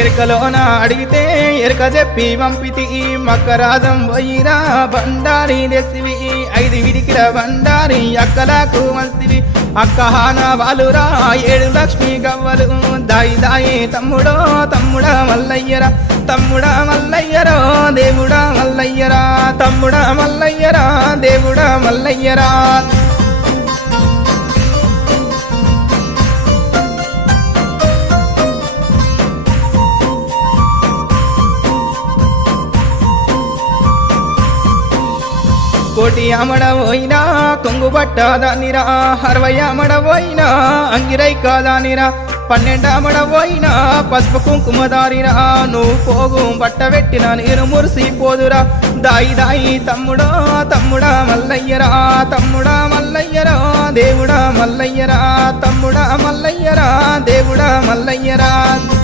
ఎరకలోన అడిగితే ఎరక చెప్పి పంపితి మక్కరాజం పోయిరా బండారి తెసివి 5 విడికిల బండారి అక్కలకు మస్తివి అక్కహాన వాలురా 7 లక్ష్మి గవ్వలు దాయి దాయి తమ్ముడో తమ్ముడా మల్లయ్యరా తమ్ముడా మల్లయ్యరో దేవుడా మల్లయ్యరా తమ్ముడా మల్లయ్యరా దేవుడా మల్లయ్యరా కోటి అమడబోయినా కొంగు పట్టదానిరా 60 అమడబోయినా అంగిరై కాదానిరా 12 అమడబోయినా పసుపు కుంకుమ దారిరా నువ్వు పోగు బట్ట పెట్టిన నేను మురిసిపోదురా దాయి దాయి తమ్ముడో తమ్ముడా మల్లయ్యరా తమ్ముడా మల్లయ్యరా దేవుడా మల్లయ్యరా తమ్ముడా మల్లయ్యరా దేవుడా మల్లయ్యరా